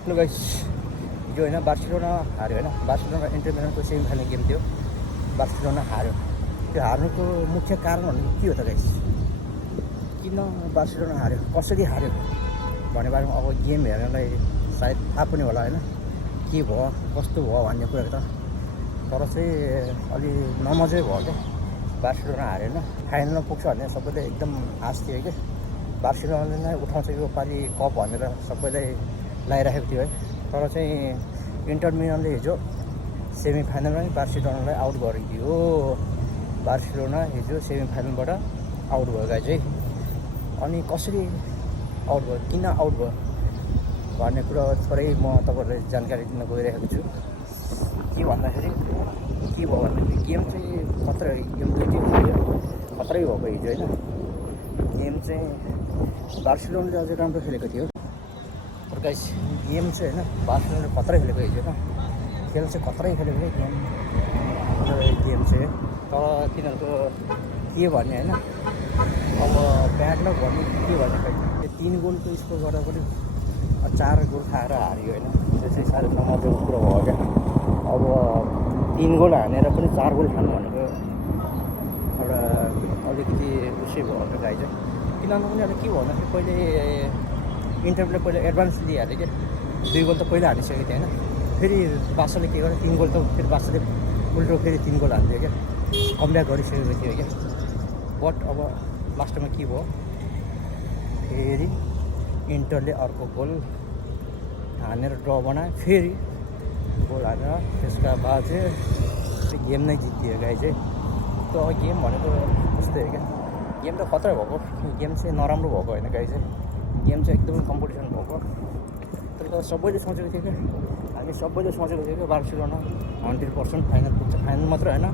Hello guys, हिजो होइन Barcelona हार्यो होइन। बार्सिलोना इन्टर मिलानको सेमी फाइनल गेम थियो, बार्सिलोना हार्यो। त्यो हार्नुको मुख्य कारण भनेको के हो त गाइस? किन बार्सिलोना हार्यो, कसरी हार्यो भन्ने बारेमा अब गेम हेर्नलाई सायद थाहा पनि होला होइन, के भयो कस्तो भयो भन्ने कुरा त। तर चाहिँ अलि नमजै भयो क्या, बार्सिलोना हार्यो होइन। फाइनलमा पुग्छ भने सबैले एकदम आश थियो क्या, बार्सिलोनाले नै उठाउँछ यो पालि कप भनेर सबैलाई लगाइराखेको थियो है। तर चाहिँ इन्टर मिलानले हिजो सेमी फाइनलमा बार्सिलोनालाई आउट गरिदियो। बार्सिलोना हिजो सेमी फाइनलबाट आउट भयो गाइस है। अनि कसरी आउट भयो, किन आउट भयो भन्ने कुरा थोरै म तपाईँहरूलाई जानकारी दिन गइरहेको छु। के भन्दाखेरि के भयो भन्दाखेरि गेम चाहिँ खत्रै, गेम दुई खत्रै भएको हिजो होइन। गेम चाहिँ बार्सिलोनाले अझै राम्रो खेलेको थियो। तर गाइस गेम चाहिँ होइन बार्सिलोनाले खत्रै खेलेको हिजो होइन, खेल चाहिँ खत्रै खेलेको गेम गेम चाहिँ। तर तिनीहरूको के भन्ने होइन, अब ब्याड लक भन्ने के भन्ने खै, त्यो 3 गोलको स्कोर गर्दा पनि 4 गोल खाएर हार्यो होइन। त्यो चाहिँ साह्रै नमजाको कुरो भयो क्या। अब 3 गोल हानेर पनि 4 गोल खानु भनेको एउटा अलिकति उसै भयो क्या गाई चाहिँ। किनभने उनीहरूले के भयो भन्दाखेरि पहिले इन्टरले पहिला एडभान्स लिइहाल्यो क्या, 2 गोल त पहिला हानिसकेको थियो होइन। फेरि बार्साले के गर्यो, 3 गोल त फेरि बार्साले उल्टो फेरि 3 गोल हान्थ्यो क्या, कमब्याक गरिसकेको थियो क्या। बट अब लास्टमा के भयो, फेरि इन्टरले अर्को गोल हानेर ड्र बनायो, फेरि गोल हानेर त्यसका बाद चाहिँ गेम नै जितियो गाई चाहिँ। त गेम भनेको त्यस्तै हो क्या, गेम त खतरा भएको, गेम चाहिँ नराम्रो भएको होइन गाई चाहिँ। गेम चाहिँ एकदमै कम्पिटिसन भएको। तर सबैले सोचेको थियो क्या, हामी सबैले सोचेको थियो क्या बार्सिलोना 100% फाइनल पुग्छ। फाइनल मात्र होइन,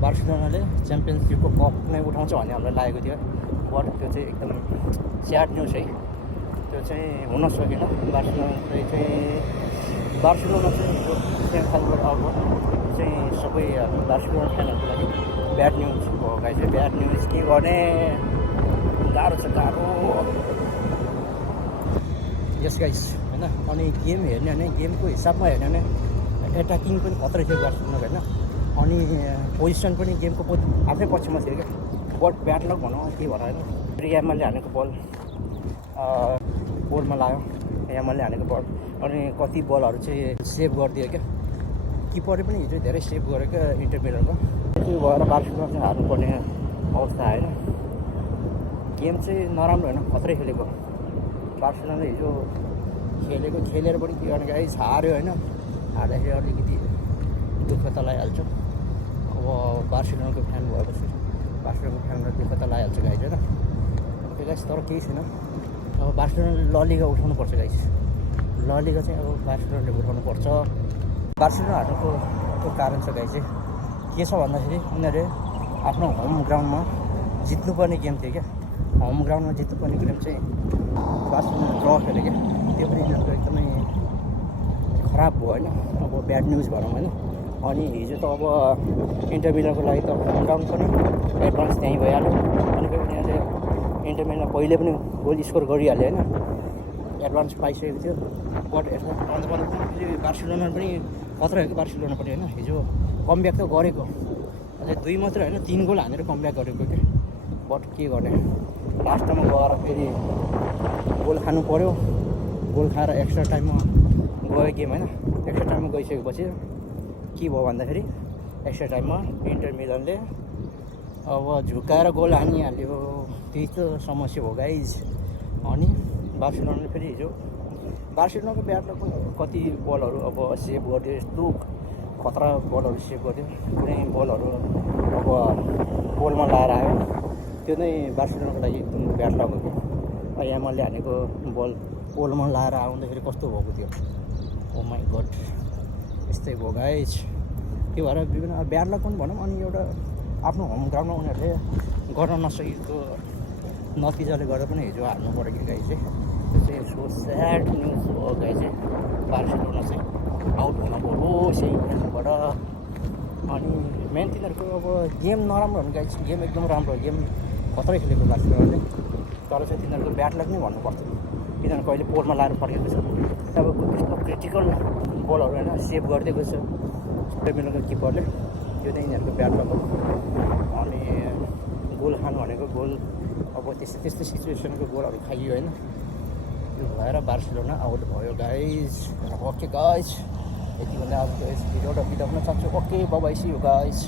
बार्सिलोनाले च्याम्पियन्स लिगको कप नै उठाउँछ भन्ने हामीलाई लागेको थियो। बट त्यो चाहिँ एकदम स्याड न्युज है, त्यो चाहिँ हुन सकेन। बार्सिलोनाले चाहिँ सेमी फाइनलबाट आउट भयो चाहिँ सबै बार्सिलोना फ्यानहरूको लागि ब्याड न्युज भयो गाई चाहिँ। ब्याड न्युज के गर्ने, गाह्रो छ गाह्रो। यस गाइस होइन। अनि गेम हेर्ने भने गेमको हिसाबमा हेर्ने भने एट्याकिङ पनि खत्रै थियो बार्सिलोनाको होइन। अनि पोजिसन पनि गेमको आफ्नै पक्षमा थियो क्या। बट ब्याड लक भनौँ के भएर होइन, यामालले हानेको बल गोलमा लाग्यो, यामालले हानेको बल। अनि कति बलहरू चाहिँ सेभ गरिदियो क्या, किपरले पनि हिजो धेरै सेभ गर्यो क्या इन्टर मिलानको। त्यो भएर बार्सिलोना चाहिँ हार्नुपर्ने अवस्था आएन। गेम चाहिँ नराम्रो होइन, खत्रै खेलेको। बार्सिलोनाले हिजो खेलेर पनि के गर्ने गाइस, हार्यो होइन। हार्दाखेरि अलिकति दुःख त लागिहाल्छ। अब बार्सिलोनाको फ्यान भएपछि बार्सिलोनाको फ्यानलाई दुःख त लागिहाल्छ गाइस होइन। त्यो गाइस तर केही छैन, अब बार्सिलोनाले ल लिगा उठाउनुपर्छ गाइस। ल लिगा चाहिँ अब बार्सिलोनाले उठाउनुपर्छ। बार्सिलोना हार्नुको कारण छ गाइस चाहिँ के छ भन्दाखेरि उनीहरूले आफ्नो होम ग्राउन्डमा जित्नुपर्ने गेम थियो क्या। होम ग्राउन्डमा जित्नुपर्ने गेम चाहिँ बार्सिलोना ड्र खेल्यो क्या। त्यो पनि यिनीहरूको एकदमै खराब भयो होइन, अब ब्याड न्युज भनौँ होइन। अनि हिजो त अब इन्टर मिलानको लागि त होम ग्राउन्ड पनि एडभान्स त्यहीँ भइहाल्यो। अनि फेरि उनीहरूले इन्टर मिलान पहिले पनि गोल स्कोर गरिहाल्यो होइन, एडभान्स पाइसकेको थियो। बट यसमा अन्त बार्सिलोना पनि खतरा हो कि बार्सिलोना पनि होइन। हिजो कमब्याक त गरेको, अझै 2 मात्रै होइन 3 गोल हानेर कमब्याक गरेको क्या। बट के गर्ने, लास्टमा गएर फेरि गोल खानु पऱ्यो। गोल खाएर एक्स्ट्रा टाइममा गयो गेम होइन। एक्स्ट्रा टाइममा गइसकेपछि के भयो भन्दाखेरि एक्स्ट्रा टाइममा इन्टर मिलानले अब झुकाएर गोल हानिहाल्यो। त्यही त समस्या हो गाइज। अनि बार्सिलोनाले फेरि हिजो बार्सिलोनाको ब्याटमा पनि कति बलहरू अब सेभ गरिदियो, यस्तो खतरा बलहरू सेभ गरिदियो। कुनै बलहरू अब गोलमा लाएर आयो, त्यो नै बार्सिलोनाको लागि एकदम ब्याड लक हो क्या। यामालले हानेको बल गोलमा लाएर आउँदाखेरि कस्तो भएको थियो, ओ माई गड। यस्तै भयो गाइज। त्यो भएर विभिन्न ब्याड लक पनि भनौँ। अनि एउटा आफ्नो होम ग्राउन्डमा उनीहरूले गर्न नसकेको नतिजाले गर्दा पनि हिजो हार्नु पऱ्यो कि गाई चाहिँ। त्यो चाहिँ सो स्याड न्युज हो गाई चाहिँ। बार्सिलोना चाहिँ आउट हुन पऱ्यो सेमी फाइनलबाट। अनि मेन तिनीहरूको अब गेम नराम्रो हुनु गाई, गेम एकदम राम्रो, गेम खतरै खेलेको बार्सिलोनाले। तर चाहिँ तिनीहरूको ब्याड लक नै भन्नुपर्छ, किनभने कहिले पोलमा लाएर फर्केको छ। तपाईँको त्यस्तो क्रिटिकल बलहरू होइन सेभ गरिदिएको छ स्पेमिलको किपरले। यो चाहिँ यिनीहरूको ब्याटमा हो। अनि गोल खानु भनेको गोल अब त्यस्तो सिचुएसनको गोलहरू खाइयो होइन। यो भएर बार्सिलोना आउट भयो गाइज। ओके गाइज, यति भन्दा आज भिडियोबाट बिदा हुन चाहन्छु। Okay bye bye, see you guys.